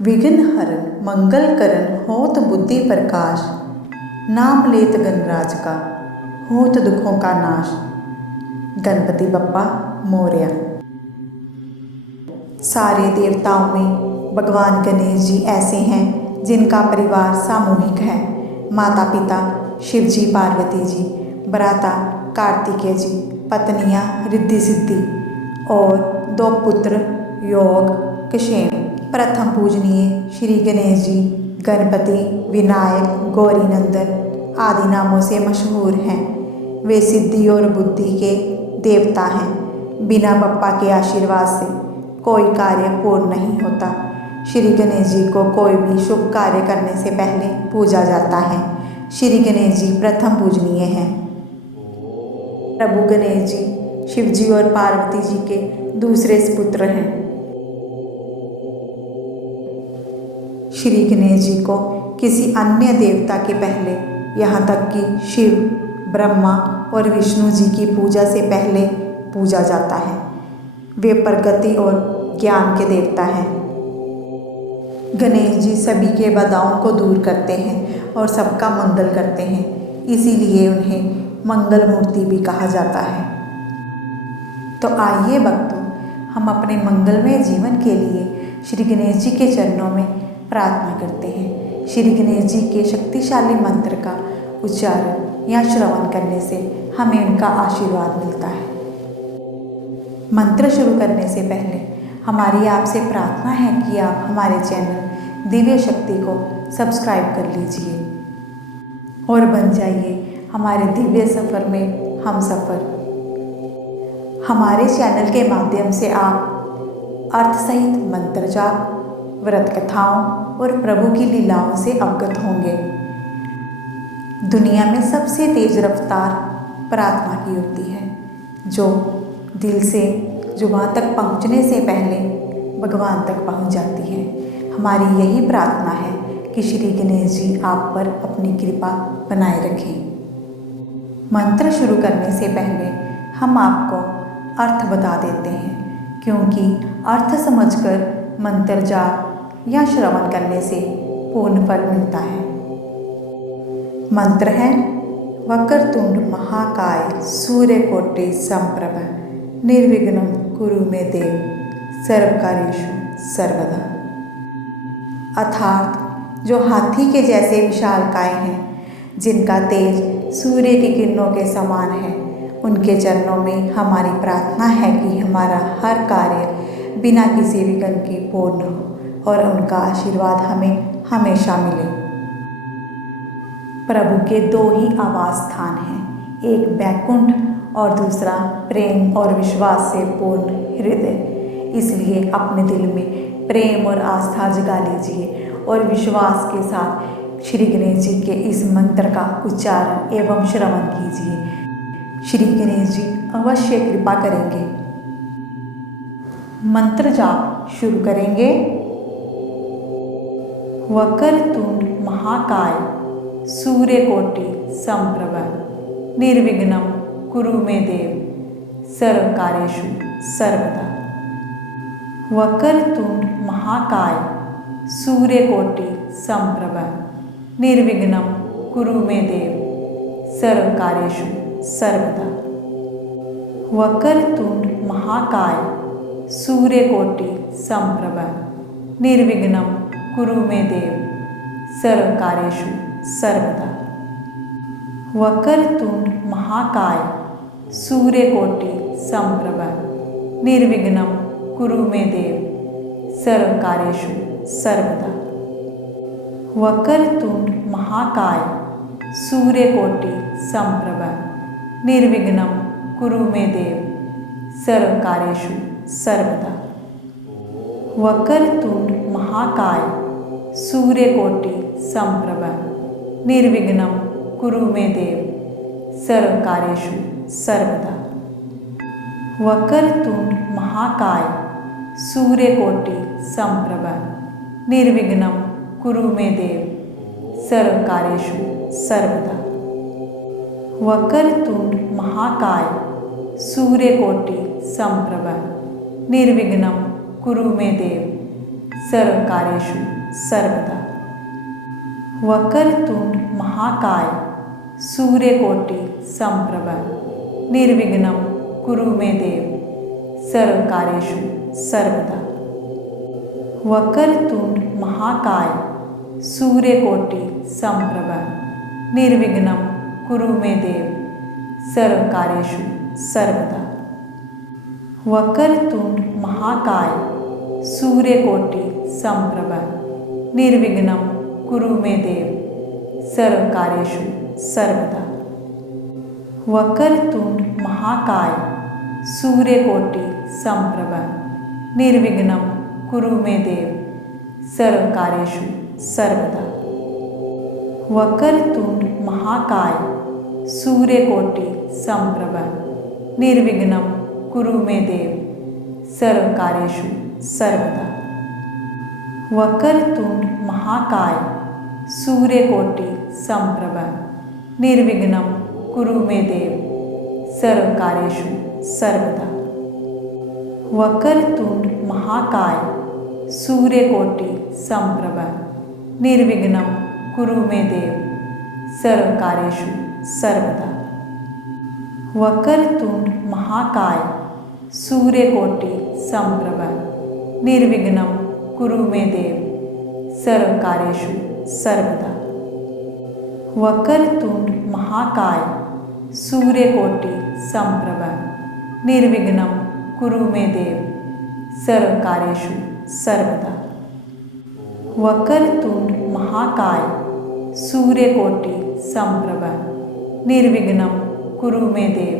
विघ्न हरन मंगल करन होत बुद्धि प्रकाश, नाम लेत गणराज का होत दुखों का नाश। गणपति बप्पा मोरया। सारे देवताओं में भगवान गणेश जी ऐसे हैं जिनका परिवार सामूहिक है। माता पिता शिव जी पार्वती जी, भ्राता कार्तिकेय जी, पत्नियां रिद्धि सिद्धि और 2 पुत्र योग क्षेम। प्रथम पूजनीय श्री गणेश जी गणपति, विनायक, गौरी नंदन आदि नामों से मशहूर हैं। वे सिद्धि और बुद्धि के देवता हैं। बिना बप्पा के आशीर्वाद से कोई कार्य पूर्ण नहीं होता। श्री गणेश जी को कोई भी शुभ कार्य करने से पहले पूजा जाता है। श्री गणेश जी प्रथम पूजनीय हैं। प्रभु गणेश जी शिव जी और पार्वती जी के दूसरे पुत्र हैं। श्री गणेश जी को किसी अन्य देवता के पहले, यहाँ तक कि शिव, ब्रह्मा और विष्णु जी की पूजा से पहले पूजा जाता है। वे प्रगति और ज्ञान के देवता हैं। गणेश जी सभी के बाधाओं को दूर करते हैं और सबका मंगल करते हैं, इसीलिए उन्हें मंगल मूर्ति भी कहा जाता है। तो आइए भक्तों, हम अपने मंगलमय जीवन के लिए श्री गणेश जी के चरणों में प्रार्थना करते हैं। श्री गणेश जी के शक्तिशाली मंत्र का उच्चारण या श्रवण करने से हमें उनका आशीर्वाद मिलता है। मंत्र शुरू करने से पहले हमारी आपसे प्रार्थना है कि आप हमारे चैनल दिव्य शक्ति को सब्सक्राइब कर लीजिए और बन जाइए हमारे दिव्य सफ़र में हम सफ़र। हमारे चैनल के माध्यम से आप अर्थ सहित मंत्र जाप, व्रत कथाओं और प्रभु की लीलाओं से अवगत होंगे। दुनिया में सबसे तेज रफ्तार प्रार्थना की होती है, जो दिल से जुबान तक पहुंचने से पहले भगवान तक पहुंच जाती है। हमारी यही प्रार्थना है कि श्री गणेश जी आप पर अपनी कृपा बनाए रखें। मंत्र शुरू करने से पहले हम आपको अर्थ बता देते हैं, क्योंकि अर्थ समझकर मंत्र जाप या श्रवण करने से पूर्ण फल मिलता है। मंत्र है वक्रतुंड महाकाय सूर्यकोटि समप्रभ निर्विघ्नं कुरु मे देव सर्वकार्येषु सर्वदा। अर्थात जो हाथी के जैसे विशालकाय हैं, जिनका तेज सूर्य की किरणों के समान है, उनके चरणों में हमारी प्रार्थना है कि हमारा हर कार्य बिना किसी विघ्न के पूर्ण हो और उनका आशीर्वाद हमें हमेशा मिले। प्रभु के 2 ही आवास स्थान हैं, एक बैकुंठ और दूसरा प्रेम और विश्वास से पूर्ण हृदय। इसलिए अपने दिल में प्रेम और आस्था जगा लीजिए और विश्वास के साथ श्री गणेश जी के इस मंत्र का उच्चारण एवं श्रवण कीजिए। श्री गणेश जी अवश्य कृपा करेंगे। मंत्र जाप शुरू करेंगे। वक्रतुंड महाकाय सूर्यकोटि समप्रभ निर्विघ्नं कुरु मे देव सर्वकार्येषु सर्वदा। वक्रतुंड महाकाय सूर्यकोटि समप्रभ निर्विघ्नं कुरु मे देव सर्वकार्येषु सर्वदा। वक्रतुंड महाकाय सूर्यकोटि समप्रभ निर्विघ्नं कुरु मे देव सर्वकार्येषु सर्वदा। वक्रतुंड महाकाय सूर्यकोटि समप्रभ निर्विघ्नं कुरु मे देव सर्वकार्येषु सर्वदा। वक्रतुंड महाकाय सूर्यकोटि समप्रभ निर्विघ्नं कुरु मे देव सर्वकार्येषु सर्वदा। वक्रतुंड महाकाय सूर्यकोटि समप्रभ निर्विघ्नं कुरु मे देव सर्वकार्येषु सर्वदा। वक्रतुंड महाकाय सूर्यकोटि समप्रभ निर्विघ्नं कुरु मे देव सर्वकार्येषु सर्वदा। वक्रतुंड महाकाय सूर्यकोटि समप्रभ निर्विघ्नं कुरु मे देव सर्वकार्येषु सर्वदा। वक्रतुंड महाकाय सूर्यकोटि समप्रभ निर्विघ्नं कुरु मे देव सर्वकार्येषु सर्वदा। वक्रतुंड महाकाय सूर्यकोटि समप्रभ निर्विघ्नं कुरु मे देव सर्वकार्येषु सर्वदा। वक्रतुंड महाकाय सूर्यकोटि समप्रभ निर्विघ्नं कुरु मे देव सर्वकार्येषु सर्वदा। वक्रतुंड महाकाय सूर्यकोटि समप्रभ निर्विघ्नं कुरु मे देव सर्वकार्येषु सर्वदा। वक्रतुंड महाकाय सूर्यकोटि समप्रभ निर्विघ्नं कुरु मे देव सर्वकार्येषु सर्वदा। वक्रतुंड महाकाय सूर्यकोटि समप्रभ निर्विघ्नं कुरु मे देव सर्वकार्येषु सर्वदा। वक्रतुंड महाकाय सूर्यकोटि समप्रभ निर्विघ्नं कुरु मे देव सर्वकार्येषु सर्वदा। वक्रतुंड महाकाय सूर्यकोटि समप्रभ निर्विघ्नं कुरु मे देव सर्वकार्येषु सर्वदा। वक्रतुंड महाकाय सूर्यकोटि समप्रभ निर्विघ्नं कुरु मे देव सर्वकार्येषु सर्वदा। वक्रतुंड महाकाय सूर्यकोटि समप्रभ निर्विघ्नं कुरु मे देव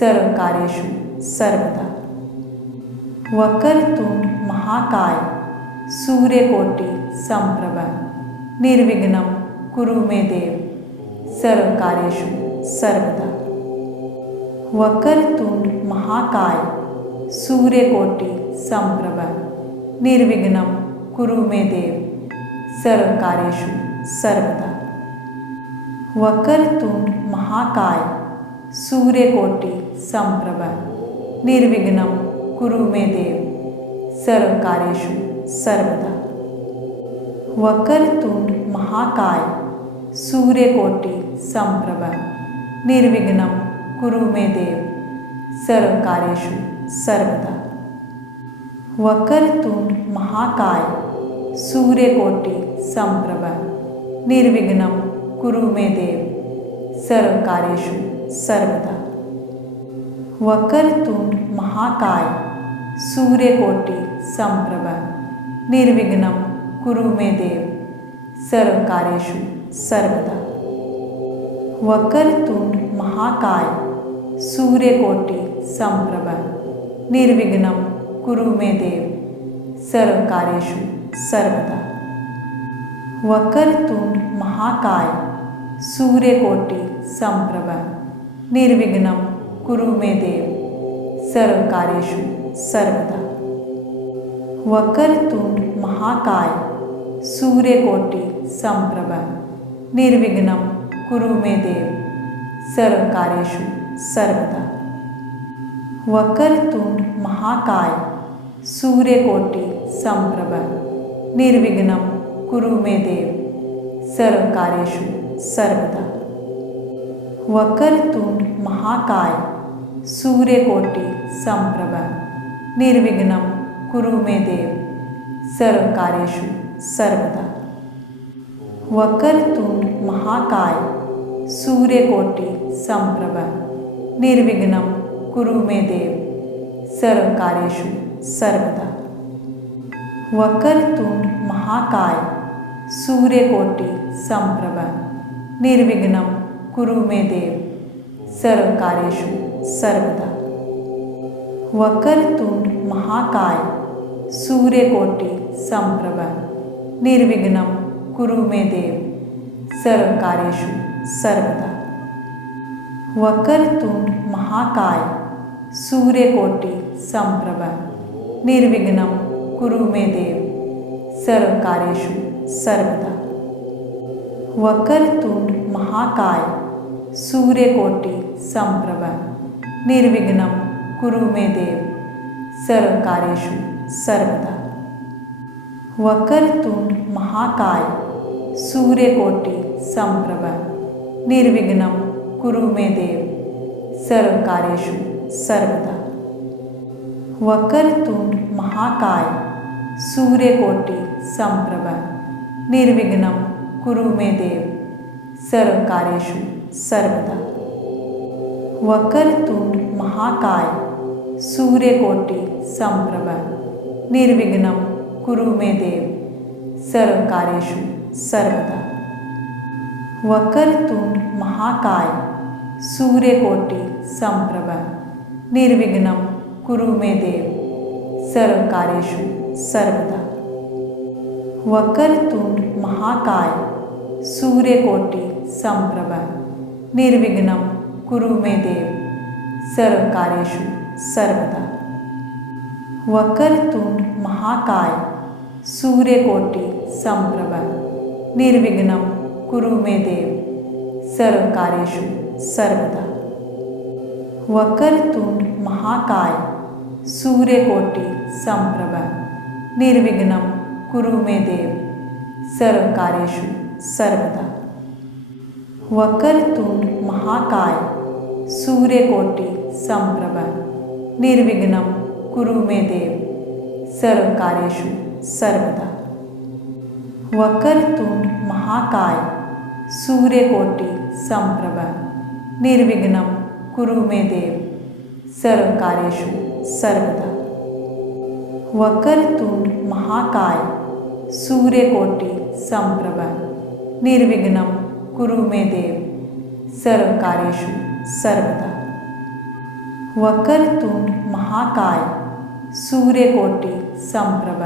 सर्वकार्येषु सर्वदा। वक्रतुंड महाकाय सूर्यकोटि समप्रभ निर्विघ्नं कुरु मे देव सर्वकार्येषु सर्वदा। वक्रतुंड महाकाय सूर्यकोटि समप्रभ निर्विघ्नं कुरु मे देव सर्वकार्येषु सर्वदा। वक्रतुंड महाकाय सूर्यकोटि समप्रभ निर्विघ्नं कुरु मे देव सर्वकार्येषु सर्वदा। वक्रतुंड महाकाय सूर्यकोटि समप्रभ निर्विघ्नं कुरु मे देव सर्वकार्येषु सर्वदा। वक्रतुंड महाकाय सूर्यकोटि समप्रभ निर्विघ्नं कुरु मे देव सर्वकार्येषु सर्वदा। वक्रतुंड महाकाय सूर्यकोटि समप्रभ निर्विघ्नं कुरु मे देव सर्वकार्येषु सर्वदा। वक्रतुंड महाकाय सूर्यकोटि समप्रभ निर्विघ्नं कुरु मे देव सर्वकार्येषु सर्वदा। वक्रतुंड महाकाय सूर्यकोटि समप्रभ निर्विघ्नं कुरु मे देव सर्वकार्येषु सर्वदा। वक्रतुंड महाकाय सूर्यकोटि समप्रभ निर्विघ्नं कुरु मे देव सर्वकार्येषु सर्वदा। वक्रतुंड महाकाय सूर्यकोटि समप्रभ निर्विघ्नं कुरु मे देव सर्वकार्येषु सर्वदा। वक्रतुंड महाकाय सूर्यकोटि समप्रभ निर्विघ्नं कुरु मे देव सर्वकार्येषु सर्वदा। वक्रतुंड महाकाय सूर्यकोटि समप्रभ निर्विघ्नं कुरु मे देव सर्वकार्येषु सर्वदा। वक्रतुंड महाकाय सूर्यकोटि समप्रभ निर्विघ्नं कुरु मे देव सर्वकार्येषु सर्वदा। वक्रतुंड महाकाय सूर्यकोटि समप्रभ निर्विघ्नं कुरु मे देव सर्वकार्येषु सर्वदा। वक्रतुंड महाकाय सूर्यकोटि समप्रभ निर्विघ्नं कुरु मे देव सर्वकार्येषु सर्वदा। वक्रतुंड महाकाय सूर्यकोटि समप्रभ निर्विघ्नं कुरु मे देव सर्वकार्येषु सर्वदा। वक्रतुंड महाकाय सूर्यकोटि समप्रभ निर्विघ्नं कुरु मे देव सर्वकार्येषु सर्वदा। वक्रतुंड महाकाय सूर्यकोटि समप्रभ निर्विघ्नं कुरु मे देव सर्वकार्येषु सर्वदा। वक्रतुंड महाकाय सूर्यकोटि समप्रभ निर्विघ्नं कुरु मे देव सर्वकार्येषु सर्वदा। वक्रतुंड महाकाय सूर्यकोटि समप्रभ निर्विघ्नं कुरु मे देव सर्वकार्येषु सर्वदा। वक्रतुंड महाकाय सूर्यकोटि समप्रभ निर्विघ्नं कुरु मे देव सर्वकार्येषु सर्वदा। वक्रतुंड महाकाय सूर्यकोटि समप्रभ निर्विघ्नं कुरु मे देव सर्वकार्येषु सर्वदा। वक्रतुंड महाकाय सूर्यकोटि समप्रभ निर्विघ्नं कुरु मे देव सर्वकार्येषु सर्वदा। वक्रतुंड महाकाय सूर्यकोटि समप्रभ निर्विघ्नं कुरु मे देव सर्वकार्येषु सर्वदा। वक्रतुंड महाकाय सूर्यकोटि समप्रभ निर्विघ्नं कुरु मे देव सर्वकार्येषु सर्वदा। वक्रतुंड महाकाय सूर्यकोटि समप्रभ निर्विघ्नं कुरु मे देव सर्वकार्येषु सर्वदा। वक्रतुंड महाकाय सूर्यकोटि समप्रभ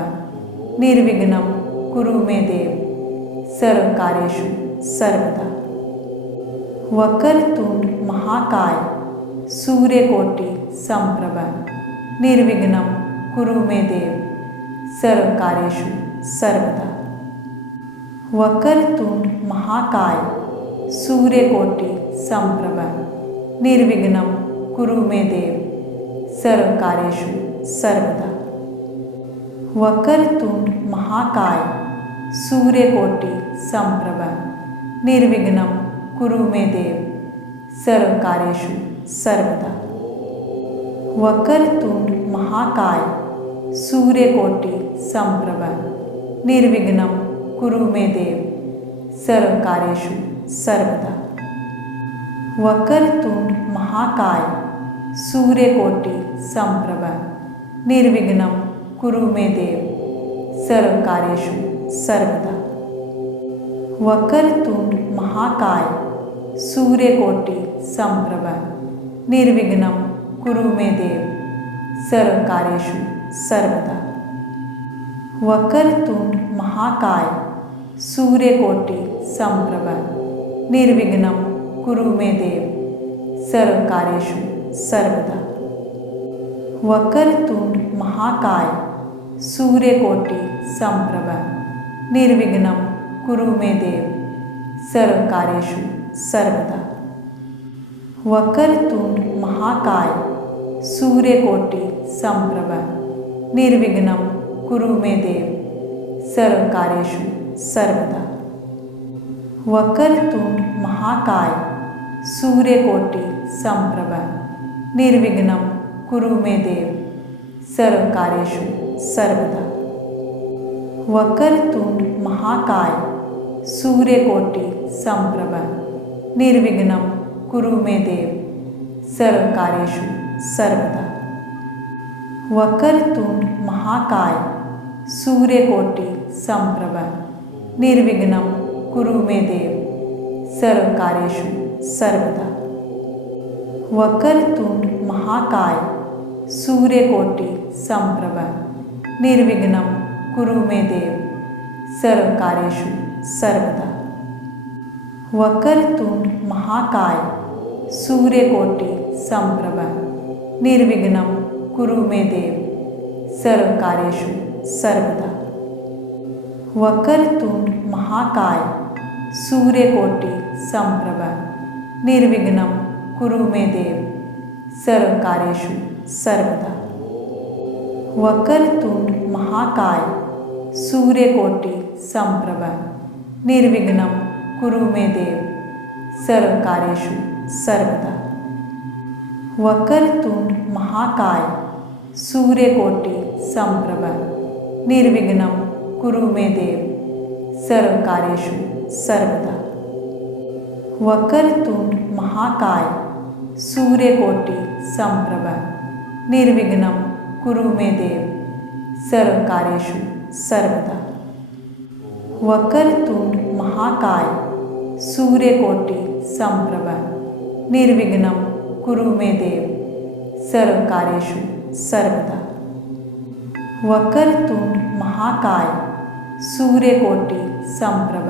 निर्विघ्नं कुरु मे देव सर्वकार्येषु सर्वदा। वक्रतुंड महाकाय सूर्यकोटि समप्रभ निर्विघ्नं कुरु मे देव सर्वकार्येषु सर्वदा। वक्रतुंड महाकाय सूर्यकोटि समप्रभ निर्विघ्नं कुरु मे देव सर्वकार्येषु सर्वदा। वक्रतुंड महाकाय सूर्यकोटि समप्रभ निर्विघ्नं कुरु मे देव सर्वकार्येषु सर्वदा। वक्रतुंड महाकाय सूर्यकोटि समप्रभ निर्विघ्नं कुरु मे देव सर्वकार्येषु सर्वदा। वक्रतुंड महाकाय सूर्यकोटि समप्रभ निर्विघ्नं कुरु मे देव सर्वकार्येषु सर्वदा। वक्रतुंड महाकाय सूर्यकोटि समप्रभ निर्विघ्नं कुरु मे देव सर्वकार्येषु सर्वदा। वक्रतुंड महाकाय सूर्यकोटि समप्रभ निर्विघ्नं कुरु मे देव सर्वकार्येषु सर्वदा। वक्रतुंड महाकाय सूर्यकोटि समप्रभ निर्विघ्नं कुरु मे देव सर्वकार्येषु सर्वदा। वक्रतुंड महाकाय सूर्यकोटि समप्रभ निर्विघ्नं कुरु मे देव सर्वकार्येषु सर्वदा। वक्रतुंड महाकाय सूर्यकोटि समप्रभ निर्विघ्नं कुरु मे देव सर्वकार्येषु सर्वदा। वक्रतुंड महाकाय सूर्यकोटि समप्रभ निर्विघ्नं कुरु मे देव सर्वकार्येषु सर्वदा। वक्रतुंड महाकाय सूर्यकोटि समप्रभ निर्विघ्नं कुरु मे देव सर्वकार्येषु सर्वदा। वक्रतुंड महाकाय सूर्यकोटि समप्रभ निर्विघ्नं कुरु मे देव सर्वकार्येषु सर्वदा। वक्रतुंड महाकाय सूर्यकोटि समप्रभ निर्विघ्नं कुरु मे देव सर्वकार्येषु सर्वदा। वक्रतुंड महाकाय सूर्यकोटि समप्रभ निर्विघ्नं कुरु मे देव सर्वकार्येषु सर्वदा। वक्रतुंड महाकाय सूर्यकोटि समप्रभ निर्विघ्नं कुरु मे देव सर्वकार्येषु सर्वदा। वक्रतुंड महाकाय सूर्यकोटि समप्रभ निर्विघ्नं कुरु मे देव सर्वकार्येषु सर्वदा। वक्रतुंड महाकाय सूर्यकोटि समप्रभ निर्विघ्नं कुरु मे देव सर्वकार्येषु सर्वदा। वक्रतुंड महाकाय सूर्यकोटि समप्रभ निर्विघ्नं कुरु मे देव सर्वकार्येषु सर्वदा। वक्रतुंड महाकाय सूर्यकोटि समप्रभ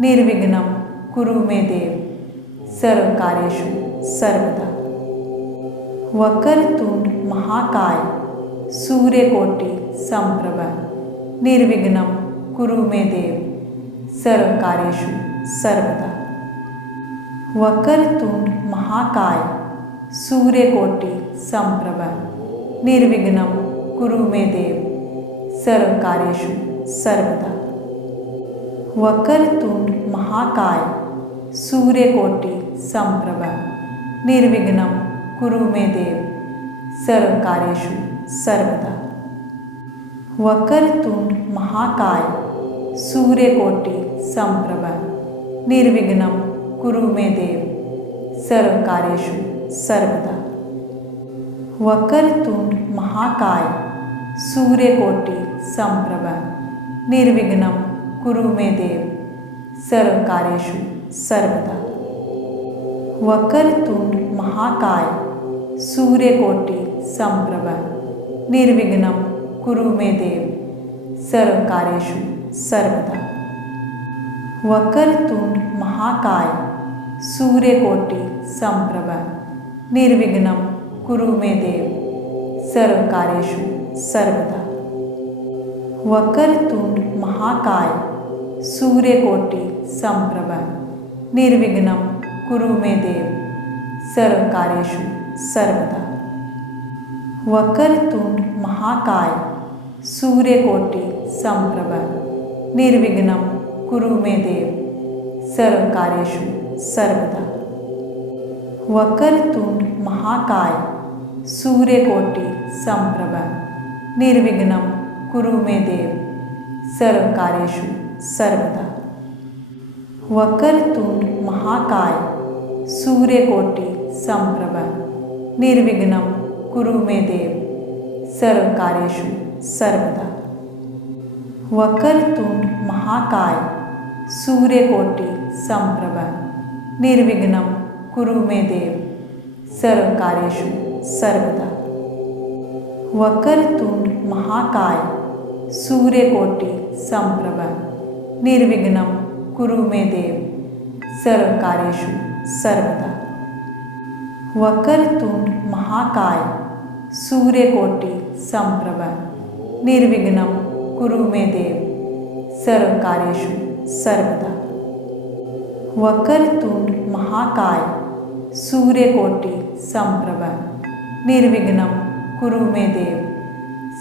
निर्विघ्नं कुरु मे देव सर्वकार्येषु सर्वदा। वक्रतुंड महाकाय सूर्यकोटि समप्रभ निर्विघ्नं कुरु मे देव सर्वकार्येषु सर्वदा। वक्रतुंड महाकाय सूर्यकोटि समप्रभ निर्विघ्नं कुरु मे देव सर्वकार्येषु सर्वदा। वक्रतुंड महाकाय सूर्यकोटि समप्रभ निर्विघ्नं कुरु मे देव सर्वकार्येषु सर्वदा। वक्रतुंड महाकाय सूर्यकोटि समप्रभ निर्विघ्नं कुरु मे देव सर्वकार्येषु सर्वदा। वक्रतुंड महाकाय सूर्यकोटि समप्रभ निर्विघ्नं कुरु मे देव सर्वकार्येषु सर्वदा। वक्रतुंड महाकाय सूर्यकोटि समप्रभ निर्विघ्नं कुरु मे देव सर्वकार्येषु सर्वदा। वक्रतुंड महाकाय सूर्यकोटि समप्रभ निर्विघ्नं कुरु मे देव सर्वकार्येषु सर्वदा। वक्रतुंड महाकाय सूर्यकोटि समप्रभ निर्विघ्नं कुरु मे देव सर्वकार्येषु सर्वदा। वक्रतुंड महाकाय सूर्यकोटि समप्रभ निर्विघ्नं कुरु मे देव सर्वकार्येषु सर्वदा। वक्रतुंड महाकाय सूर्यकोटि समप्रभ निर्विघ्नं कुरु मे देव सर्वकार्येषु सर्वदा। वक्रतुंड महाकाय सूर्यकोटि समप्रभ निर्विघ्नं कुरु मे देव सर्वकार्येषु सर्वदा। वक्रतुंड महाकाय सूर्यकोटि समप्रभ निर्विघ्नं कुरु मे देव सर्वकार्येषु सर्वदा। वक्रतुंड महाकाय सूर्यकोटि समप्रभ निर्विघ्नं कुरु मे देव सर्वकार्येषु सर्वदा। वक्रतुंड महाकाय सूर्यकोटि समप्रभ निर्विघ्नं कुरु मे देव सर्वकार्येषु सर्वदा। वक्रतुंड महाकाय सूर्यकोटि समप्रभ निर्विघ्नं कुरु मे देव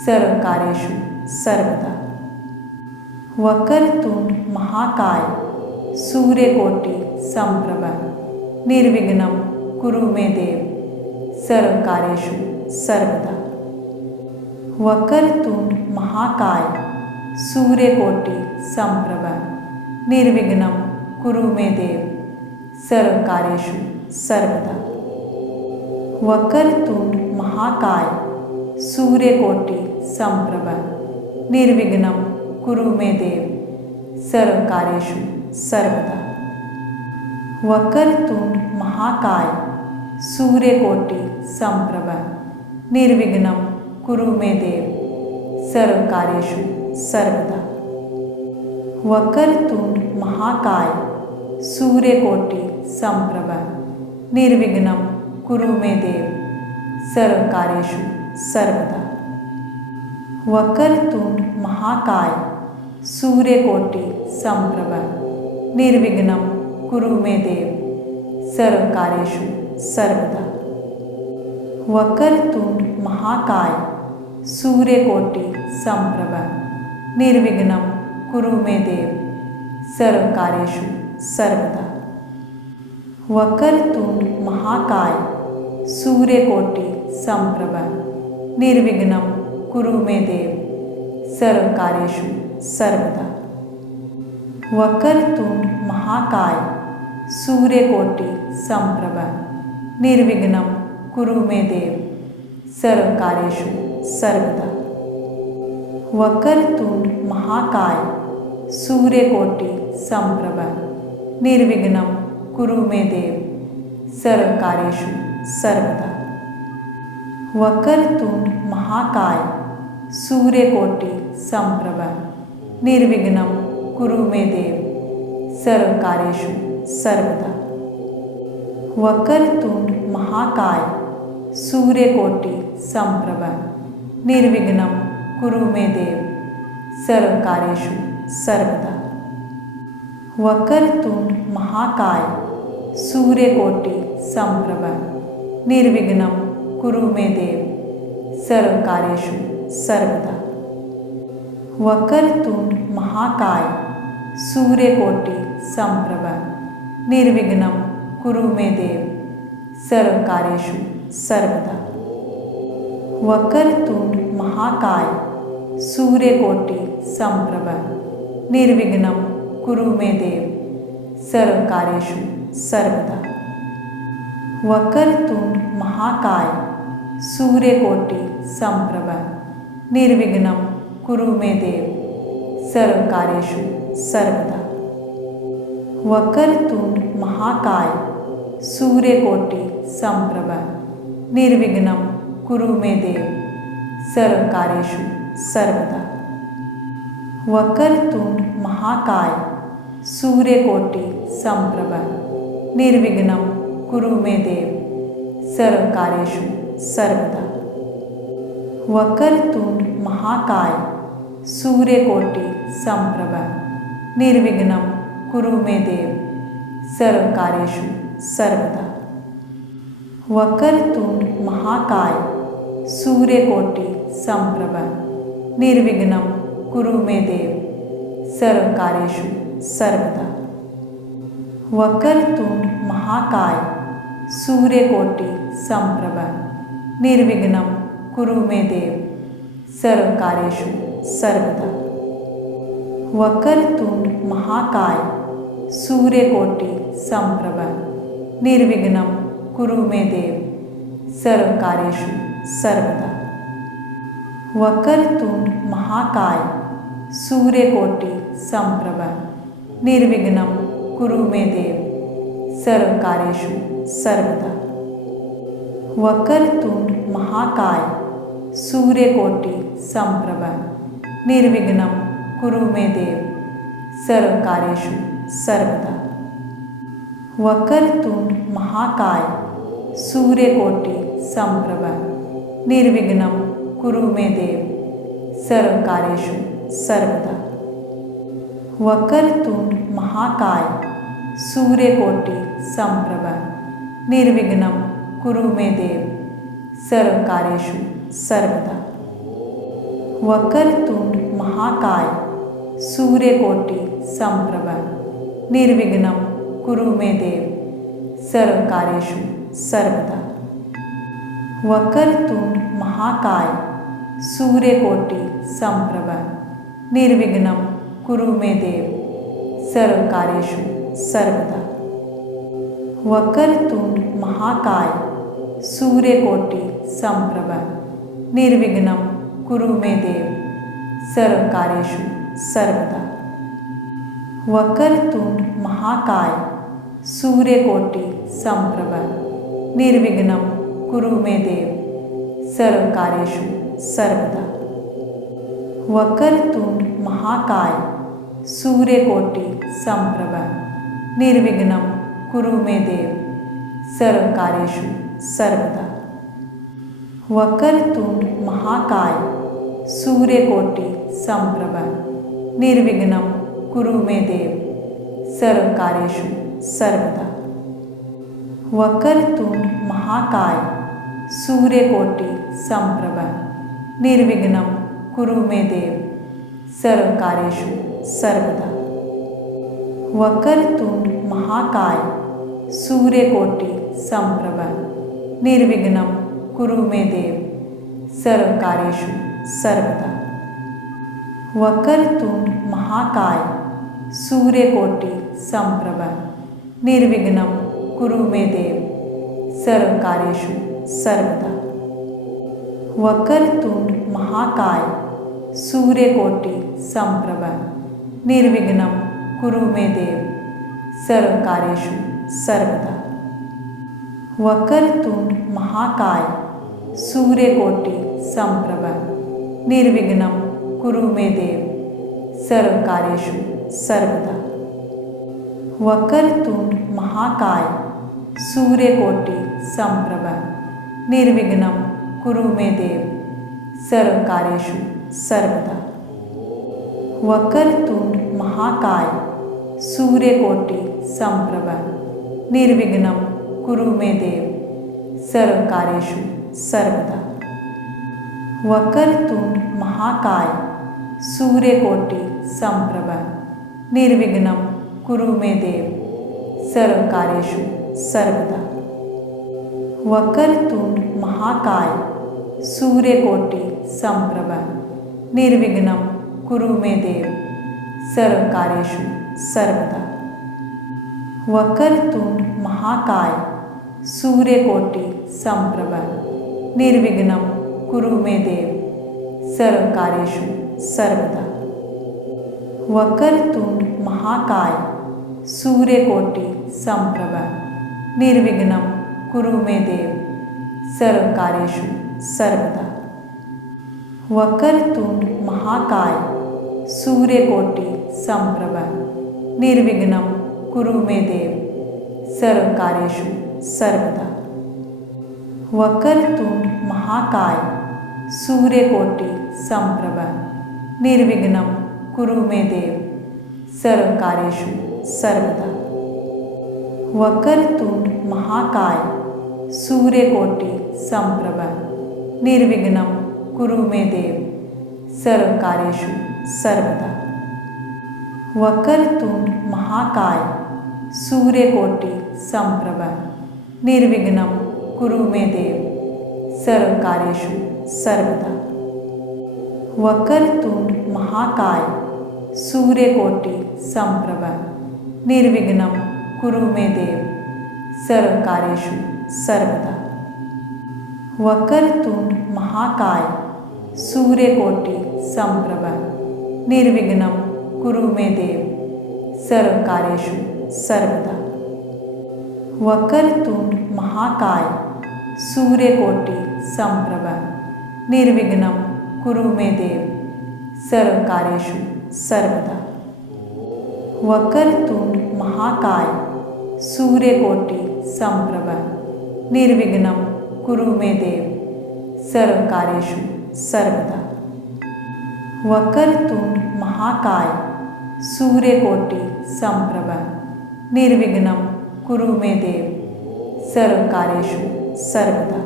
सर्वकार्येषु सर्वदा। वक्रतुंड महाकाय सूर्यकोटि समप्रभ निर्विघ्नं कुरु मे देव सर्वकार्येषु सर्वदा। वक्रतुंड महाकाय सूर्यकोटि समप्रभ निर्विघ्नं कुरु मे देव सर्वकार्येषु सर्वदा। वक्रतुंड महाकाय सूर्यकोटि समप्रभ निर्विघ्नं कुरु मे देव सर्वकार्येषु सर्वदा। वक्रतुंड महाकाय सूर्यकोटि समप्रभ निर्विघ्नं कुरु मे देव सर्वकार्येषु सर्वदा। वक्रतुंड महाकाय सूर्यकोटि समप्रभ निर्विघ्नं कुरु मे देव सर्वकार्येषु सर्वदा। वक्रतुंड महाकाय सूर्यकोटि समप्रभ निर्विघ्नं कुरु मे देव सर्वकार्येषु सर्वदा। वक्रतुंड महाकाय सूर्यकोटि समप्रभ निर्विघ्नं कुरु मे देव सर्वकार्येषु सर्वदा। वक्रतुंड महाकाय सूर्यकोटि समप्रभ निर्विघ्नं कुरु मे देव सर्वकार्येषु सर्वदा। वक्रतुंड महाकाय सूर्यकोटि समप्रभ निर्विघ्नं कुरु मे देव सर्वकार्येषु सर्वदा। वक्रतुंड महाकाय सूर्यकोटि समप्रभ निर्विघ्नं कुरु मे देव सर्वकार्येषु सर्वदा। वक्रतुंड महाकाय सूर्यकोटि समप्रभ निर्विघ्नं कुरु मे देव सर्वकार्येषु सर्वदा। वक्रतुंड महाकाय सूर्यकोटि समप्रभ निर्विघ्नं कुरु मे देव सर्वकार्येषु सर्वदा। वक्रतुंड महाकाय सूर्यकोटि समप्रभ निर्विघ्नं कुरु मे देव सर्वकार्येषु सर्वदा। वक्रतुंड महाकाय सूर्यकोटि समप्रभ निर्विघ्नं कुरु मे देव सर्वकार्येषु सर्वदा। वक्रतुंड महाकाय सूर्यकोटि समप्रभ निर्विघ्नं कुरु मे देव सर्वकार्येषु सर्वदा। वक्रतुंड महाकाय सूर्यकोटि समप्रभ निर्विघ्नं कुरु मे देव सर्वकार्येषु सर्वदा। वक्रतुंड महाकाय सूर्यकोटि समप्रभ निर्विघ्नं कुरु मे देव सर्वकार्येषु सर्वदा। वक्रतुंड महाकाय सूर्यकोटि समप्रभ निर्विघ्नं कुरु मे देव सर्वकार्येषु सर्वदा। वक्रतुंड महाकाय सूर्यकोटि समप्रभ निर्विघ्नं कुरु मे देव सर्वकार्येषु सर्वदा। वक्रतुंड महाकाय सूर्यकोटि समप्रभ निर्विघ्नं कुरु मे देव सर्वकार्येषु सर्वदा। वक्रतुंड महाकाय सूर्यकोटि समप्रभ निर्विघ्नं कुरु मे देव सर्वकार्येषु सर्वदा। वक्रतुंड महाकाय सूर्यकोटि समप्रभ निर्विघ्नं कुरु मे देव सर्वकार्येषु सर्वदा। वक्रतुंड महाकाय सूर्यकोटि समप्रभ निर्विघ्नं कुरु मे देव सर्वकार्येषु सर्वदा। वक्रतुंड महाकाय सूर्यकोटि समप्रभ निर्विघ्नं कुरु मे देव सर्वकार्येषु सर्वदा। वक्रतुंड महाकाय सूर्यकोटि समप्रभ निर्विघ्नं कुरु मे देव सर्वकार्येषु सर्वदा। वक्रतुंड महाकाय सूर्यकोटि समप्रभ निर्विघ्नं कुरु मे देव सर्वकार्येषु सर्वदा। वक्रतुंड महाकाय सूर्यकोटि समप्रभ निर्विघ्नं कुरु मे देव सर्वकार्येषु सर्वदा। वक्रतुंड महाकाय सूर्यकोटि समप्रभ निर्विघ्नं कुरु मे देव सर्वकार्येषु सर्वदा। वक्रतुंड महाकाय सूर्यकोटि समप्रभ निर्विघ्नं कुरु मे देव सर्वकार्येषु सर्वदा। वक्रतुंड महाकाय सूर्यकोटि समप्रभ निर्विघ्नं कुरु मे देव सर्वकार्येषु सर्वदा। वक्रतुंड महाकाय सूर्यकोटि समप्रभ निर्विघ्नं कुरु मे देव सर्वकार्येषु सर्वदा। वक्रतुंड महाकाय सूर्यकोटि समप्रभ निर्विघ्नं कुरु मे देव सर्वकार्येषु सर्वदा। वक्रतुंड महाकाय सूर्यकोटि समप्रभ निर्विघ्नं कुरु मे देव सर्वकार्येषु सर्वदा। वक्रतुंड महाकाय सूर्यकोटि समप्रभ निर्विघ्नं कुरु मे देव सर्वकार्येषु सर्वदा। वक्रतुंड महाकाय सूर्यकोटि समप्रभ निर्विघ्नं कुरु मे देव सर्वकार्येषु सर्वदा। वक्रतुंड महाकाय सूर्यकोटि समप्रभ निर्विघ्नं कुरु मे देव सर्वकार्येषु सर्वदा। वक्रतुंड महाकाय सूर्यकोटि समप्रभ निर्विघ्नं कुरु मे देव सर्वकार्येषु सर्वदा। वक्रतुंड महाकाय सूर्यकोटि समप्रभ निर्विघ्नं कुरु मे देव सर्वकार्येषु सर्वदा। वक्रतुंड महाकाय सूर्यकोटि समप्रभ निर्विघ्नं कुरु मे देव सर्वकार्येषु सर्वदा। वक्रतुंड महाकाय सूर्यकोटि समप्रभ निर्विघ्नं कुरु मे देव सर्वकार्येषु सर्वदा। वक्रतुंड महाकाय सूर्यकोटि समप्रभ निर्विघ्नं कुरु मे देव सर्वकार्येषु सर्वदा। वक्रतुंड महाकाय सूर्यकोटि समप्रभ निर्विघ्नं कुरु मे देव सर्वकार्येषु सर्वदा। वक्रतुंड महाकाय सूर्यकोटि समप्रभ निर्विघ्नं कुरु मे देव सर्वकार्येषु सर्वदा। वक्रतुंड महाकाय सूर्यकोटि समप्रभ निर्विघ्नं कुरु मे देव सर्वकार्येषु सर्वदा। वक्रतुंड महाकाय सूर्यकोटि समप्रभ निर्विघ्नं कुरु मे देव सर्वकार्येषु सर्वदा। वक्रतुंड महाकाय सूर्यकोटि समप्रभ निर्विघ्नं कुरु मे देव सर्वकार्येषु सर्वदा। वक्रतुंड महाकाय सूर्यकोटि समप्रभ निर्विघ्नं कुरु मे देव सर्वकार्येषु सर्वदा। वक्रतुंड महाकाय सूर्यकोटि समप्रभ निर्विघ्नं कुरु मे देव सर्वकार्येषु सर्वदा। वक्रतुंड महाकाय सूर्यकोटि समप्रभ निर्विघ्नं कुरु मे देव सर्वकार्येषु सर्वदा। वक्रतुंड महाकाय सूर्यकोटि समप्रभ निर्विघ्नं कुरु मे देव सर्वकार्येषु सर्वदा। वक्रतुंड महाकाय सूर्यकोटि समप्रभ निर्विघ्नं कुरु मे देव सर्वकार्येषु सर्वदा। वक्रतुंड महाकाय सूर्यकोटि समप्रभ निर्विघ्नं कुरु मे देव सर्वकार्येषु सर्वदा।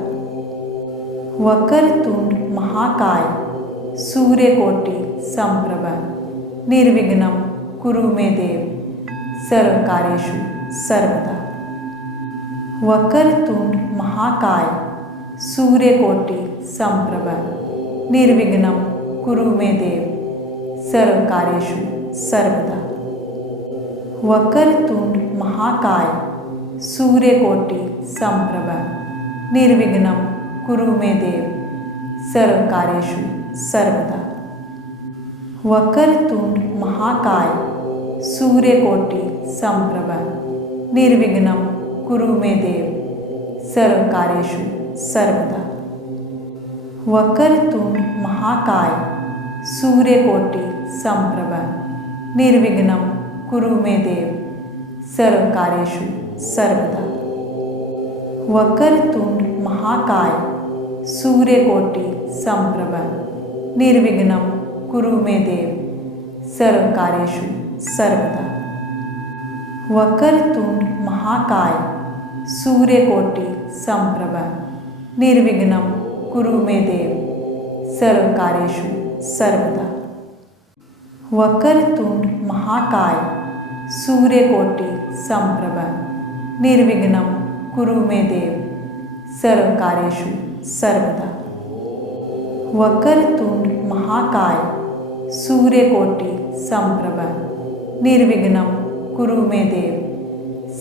वक्रतुंड महाकाय सूर्यकोटि समप्रभ निर्विघ्नं कुरु मे देव सर्वकार्येषु सर्वदा। वक्रतुंड महाकाय सूर्यकोटि समप्रभ निर्विघ्नं कुरु मे देव सर्वकार्येषु सर्वदा। वक्रतुंड महाकाय सूर्यकोटि समप्रभ निर्विघ्नं कुरु मे देव सर्वकार्येषु सर्वदा। वक्रतुंड महाकाय सूर्यकोटि समप्रभ निर्विघ्नं कुरु मे देव सर्वकार्येषु सर्वदा। वक्रतुंड महाकाय सूर्यकोटि समप्रभ निर्विघ्नं कुरु मे देव सर्वकार्येषु सर्वदा। वक्रतुंड महाकाय सूर्यकोटि समप्रभ निर्विघ्नं कुरु मे देव सर्वकार्येषु सर्वदा। वक्रतुंड महाकाय सूर्यकोटि समप्रभ निर्विघ्नं कुरु मे देव सर्वकार्येषु सर्वदा। वक्रतुंड महाकाय सूर्यकोटि समप्रभ निर्विघ्नं कुरु मे देव सर्वकार्येषु सर्वदा। वक्रतुंड महाकाय सूर्यकोटि समप्रभ निर्विघ्नं कुरु मे देव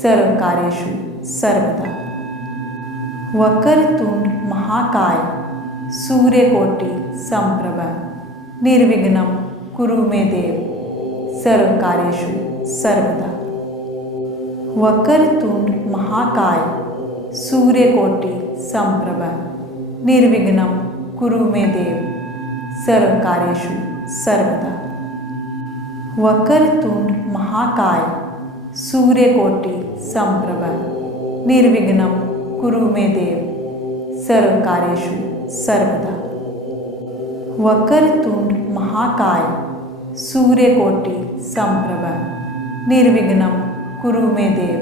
सर्वकार्येषु सर्वदा। वक्रतुंड महाकाय सूर्यकोटि समप्रभ निर्विघ्नं कुरु मे देव सर्वकार्येषु सर्वदा। वक्रतुंड महाकाय सूर्यकोटि समप्रभ निर्विघ्नं कुरु मे देव सर्वकार्येषु सर्वदा। वक्रतुंड महाकाय सूर्यकोटि समप्रभ निर्विघ्नं कुरु मे देव सर्वकार्येषु सर्वदा। वक्रतुंड महाकाय सूर्यकोटि समप्रभ निर्विघ्नं कुरु मे देव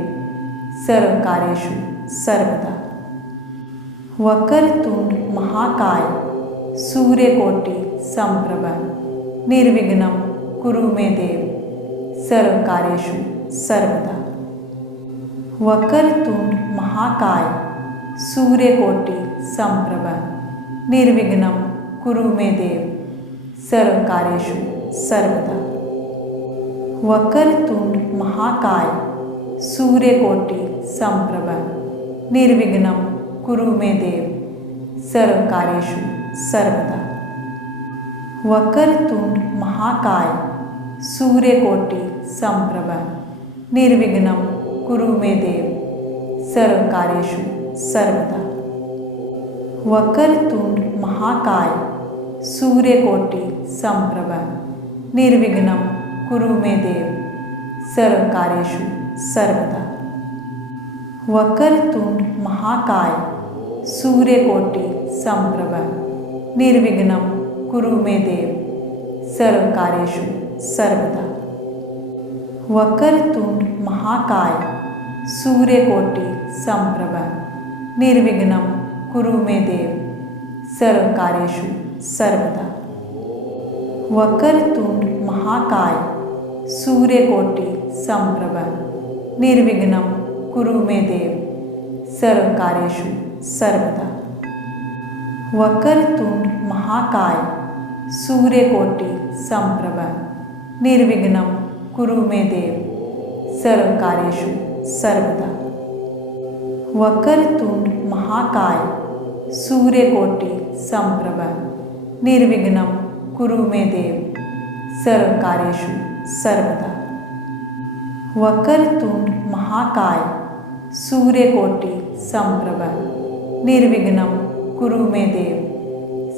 सर्वकार्येषु सर्वदा। वक्रतुंड महाकाय सूर्यकोटि समप्रभ निर्विघ्नं कुरु मे देव सर्वकार्येषु सर्वदा। वक्रतुंड महाकाय सूर्यकोटि समप्रभ निर्विघ्नं कुरु मे देव सर्वकार्येषु सर्वदा। वक्रतुंड महाकाय सूर्यकोटि समप्रभ निर्विघ्नं कुरु मे देव सर्वकार्येषु सर्वदा। वक्रतुंड महाकाय सूर्यकोटि समप्रभ निर्विघ्नं कुरु मे देव सर्वकार्येषु सर्वदा। वक्रतुंड महाकाय सूर्यकोटि समप्रभ निर्विघ्नं कुरु मे देव सर्वकार्येषु सर्वदा। वक्रतुंड महाकाय सूर्यकोटि समप्रभ निर्विघ्नं कुरु मे देव सर्वकार्येषु सर्वदा। वक्रतुंड महाकाय सूर्यकोटि समप्रभ निर्विघ्नं कुरु मे देव सर्वकार्येषु सर्वदा। वक्रतुंड महाकाय सूर्यकोटि समप्रभ निर्विघ्नं कुरु मे देव सर्वकार्येषु सर्वदा। वक्रतुंड महाकाय सूर्यकोटि समप्रभ निर्विघ्नं कुरु मे देव सर्वकार्येषु सर्वदा। वक्रतुंड महाकाय सूर्यकोटि समप्रभ निर्विघ्नं कुरु मे देव सर्वकार्येषु सर्वदा। वक्रतुंड महाकाय सूर्यकोटि समप्रभ निर्विघ्नं कुरु मे देव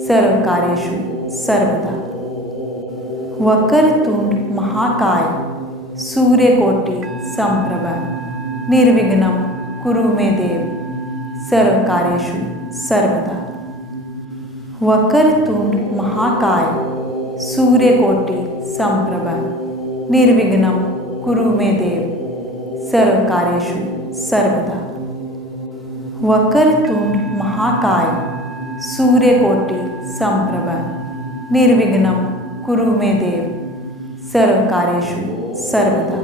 सर्वकार्येषु सर्वदा। वक्रतुंड महाकाय सूर्यकोटि समप्रभ निर्विघ्नं कुरु मे देव सर्वकार्येषु सर्वदा। वक्रतुंड महाकाय सूर्यकोटि समप्रभ निर्विघ्नं कुरु मे देव सर्वकार्येषु सर्वदा। वक्रतुंड महाकाय सूर्यकोटि समप्रभ निर्विघ्नं कुरु मे देव सर्वकार्येषु सर्वदा।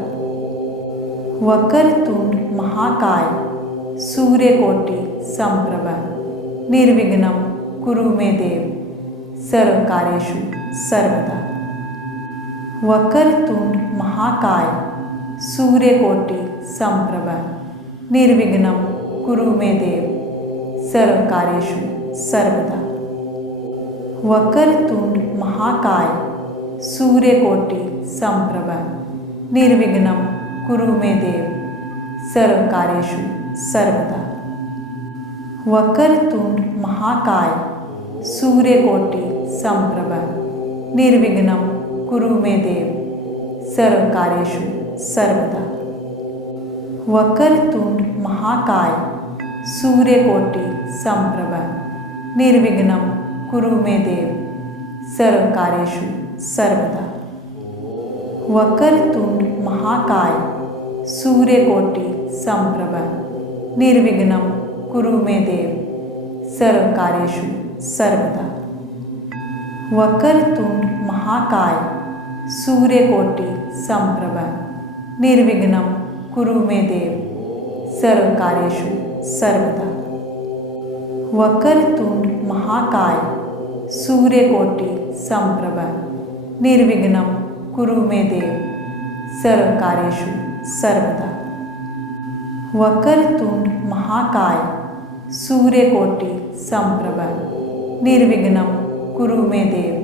वक्रतुंड महाकाय सूर्यकोटि समप्रभ निर्विघ्नं कुरु मे देव सर्वकार्येषु सर्वदा। वक्रतुंड महाकाय सूर्यकोटि समप्रभ निर्विघ्नं कुरु मे देव सर्वकार्येषु सर्वदा। वक्रतुंड महाकाय सूर्यकोटि समप्रभ निर्विघ्नं कुरु मे देव सर्वकार्येषु सर्वदा। वक्रतुंड महाकाय सूर्यकोटि समप्रभ निर्विघ्नं कुरु मे देव सर्वकार्येषु सर्वदा। वक्रतुंड महाकाय सूर्यकोटि समप्रभ निर्विघ्नं कुरु मे देव सर्वकार्येषु सर्वदा। वक्रतुंड महाकाय सूर्यकोटि समप्रभ निर्विघ्नं कुरु मे देव सर्वकार्येषु सर्वदा। वक्रतुंड महाकाय सूर्यकोटि समप्रभ निर्विघ्नं कुरु मे देव सर्वकार्येषु सर्वदा। वक्रतुंड महाकाय सूर्यकोटि समप्रभ निर्विघ्नं कुरु मे देव सर्वकार्येषु सर्वदा। वक्रतुंड महाकाय सूर्यकोटि समप्रभ निर्विघ्नं कुरु मे देव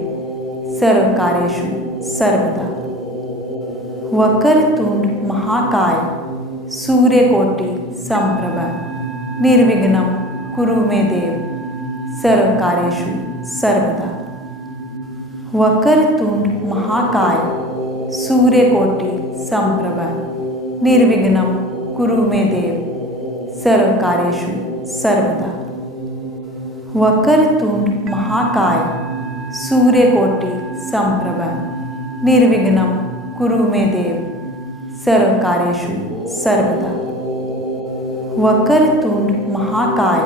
सर्वकार्येषु सर्वदा। वक्रतुंड महाकाय सूर्यकोटि समप्रभ निर्विघ्नं कुरु मे देव सर्वकार्येषु सर्वदा। वक्रतुंड महाकाय सूर्यकोटि समप्रभ निर्विघ्नं कुरु मे देव सर्वकार्येषु सर्वदा। वक्रतुंड महाकाय सूर्यकोटि समप्रभ निर्विघ्नं कुरु मे देव सर्वकार्येषु सर्वदा। वक्रतुंड महाकाय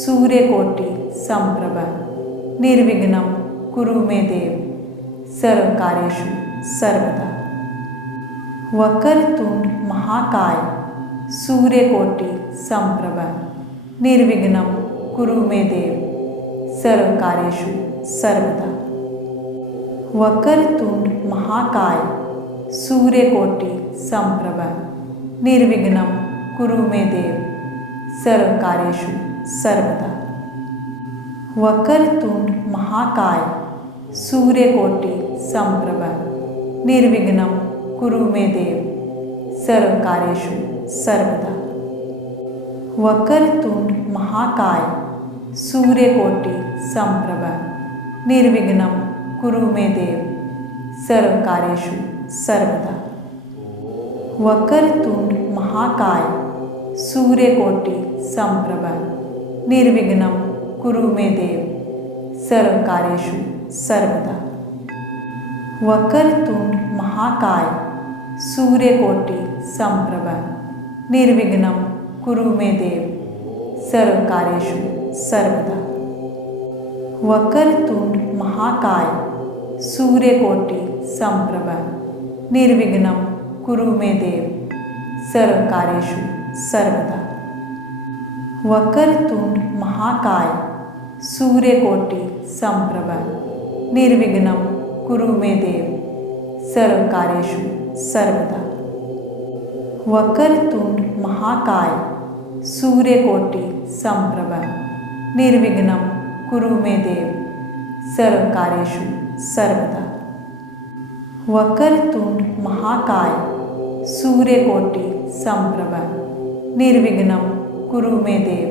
सूर्यकोटि समप्रभ निर्विघ्नं कुरु मे देव सर्वकार्येषु सर्वदा। वक्रतुंड महाकाय सूर्यकोटि समप्रभ निर्विघ्नं कुरु मे देव सर्वकार्येषु सर्वदा। वक्रतुंड महाकाय सूर्यकोटि समप्रभ निर्विघ्नं कुरु मे देव सर्वकार्येषु सर्वदा। वक्रतुंड महाकाय सूर्यकोटि समप्रभ निर्विघ्नं कुरु मे देव सर्वकार्येषु सर्वदा। वक्रतुंड महाकाय सूर्यकोटि समप्रभ निर्विघ्नं कुरु मे देव सर्वकार्येषु सर्वदा। वक्रतुंड महाकाय सूर्यकोटि समप्रभ निर्विघ्नं कुरु मे देव सर्वकार्येषु सर्वदा। वक्रतुंड महाकाय सूर्यकोटि समप्रभ निर्विघ्नं कुरु मे देव सर्वकार्येषु सर्वदा। वक्रतुंड महाकाय सूर्यकोटि समप्रभ निर्विघ्नं कुरु मे देव सर्वकार्येषु सर्वदा। वक्रतुंड महाकाय सूर्यकोटि समप्रभ निर्विघ्नं कुरु मे देव सर्वकार्येषु सर्वदा। वक्रतुंड महाकाय सूर्यकोटि समप्रभ निर्विघ्नं कुरु मे देव सर्वकार्येषु सर्वदा। वक्रतुंड महाकाय सूर्यकोटि समप्रभ निर्विघ्नं कुरु मे देव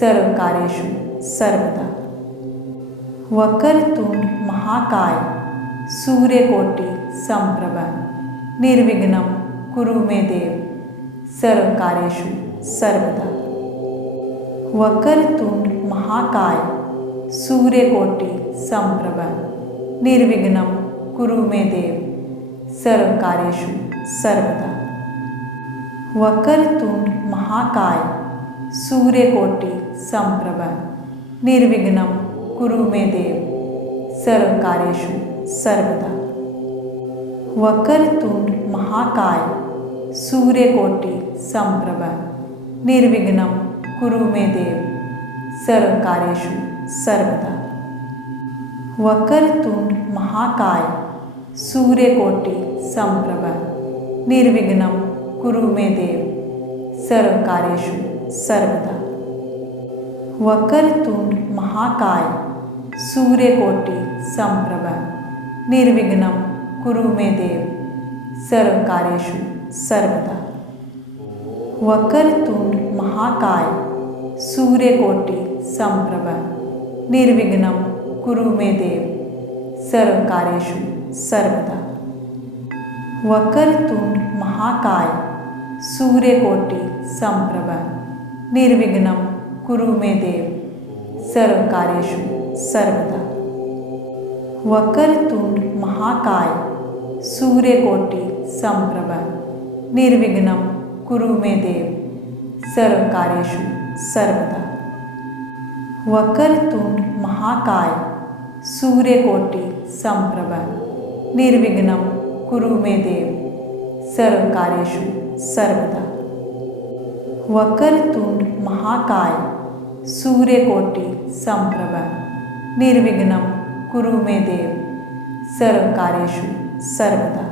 सर्वकार्येषु सर्वदा। वक्रतुंड महाकाय सूर्यकोटि समप्रभ निर्विघ्नं कुरु मे देव सर्वकार्येषु सर्वदा। वक्रतुंड महाकाय सूर्यकोटि समप्रभ निर्विघ्नं कुरु मे देव सर्वकार्येषु सर्वदा। वक्रतुंड महाकाय सूर्यकोटि समप्रभ निर्विघ्नं कुरु मे देव सर्वकार्येषु सर्वदा। वक्रतुंड महाकाय सूर्यकोटि समप्रभ निर्विघ्नं कुरु मे देव सर्वकार्येषु सर्वदा। वक्रतुंड महाकाय सूर्यकोटि समप्रभ निर्विघ्नं कुरु मे देव सर्वकार्येषु सर्वदा। वक्रतुंड महाकाय सूर्यकोटि समप्रभ निर्विघ्नं कुरु मे देव सर्वकार्येषु सर्वदा। वक्रतुंड महाकाय सूर्यकोटि समप्रभ निर्विघ्नं कुरु मे देव सर्वकार्येषु सर्वदा। वक्रतुंड महाकाय सूर्यकोटि समप्रभ निर्विघ्नं कुरु मे देव सर्वकार्येषु सर्वदा। वक्रतुंड महाकाय सूर्यकोटि समप्रभ निर्विघ्नं कुरु मे देव सर्वकार्येषु सर्वदा। वक्रतुंड महाकाय सूर्यकोटि समप्रभ निर्विघ्नं कुरु मे देव सर्वकार्येषु सर्वदा। वक्रतुंड महाकाय सूर्यकोटि समप्रभ निर्विघ्नं कुरु मे देव सर्वकार्येषु सर्वदा।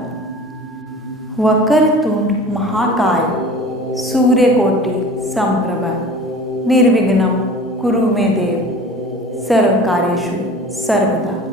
वक्रतुंड महाकाय सूर्यकोटि समप्रभ निर्विघ्नं कुरु मे देव सर्वकार्येषु सर्वदा।